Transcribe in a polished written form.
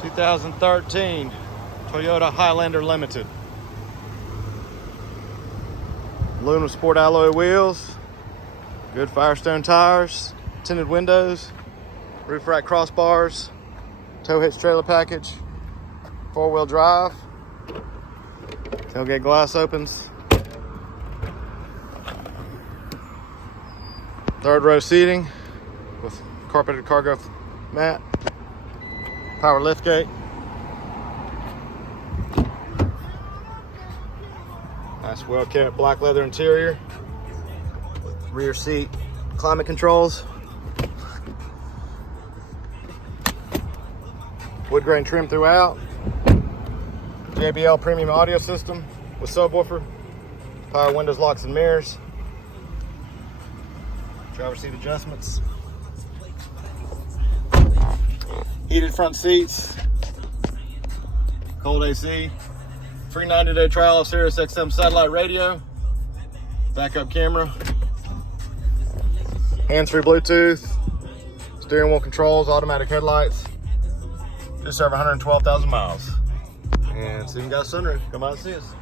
2013 Toyota Highlander Limited. Aluminum sport alloy wheels, good Firestone tires, tinted windows, roof rack crossbars, tow hitch trailer package, 4-wheel drive, tailgate glass opens, third row seating with carpeted cargo mat, power liftgate, nice well kept black leather interior, rear seat climate controls, wood grain trim throughout, JBL premium audio system with subwoofer, power windows, locks and mirrors, driver's seat adjustments, heated front seats, cold AC, free 90-day trial of Sirius XM satellite radio, backup camera, hands-free Bluetooth, steering wheel controls, automatic headlights, just over 112,000 miles. And so you got a sunroof, come out and see us.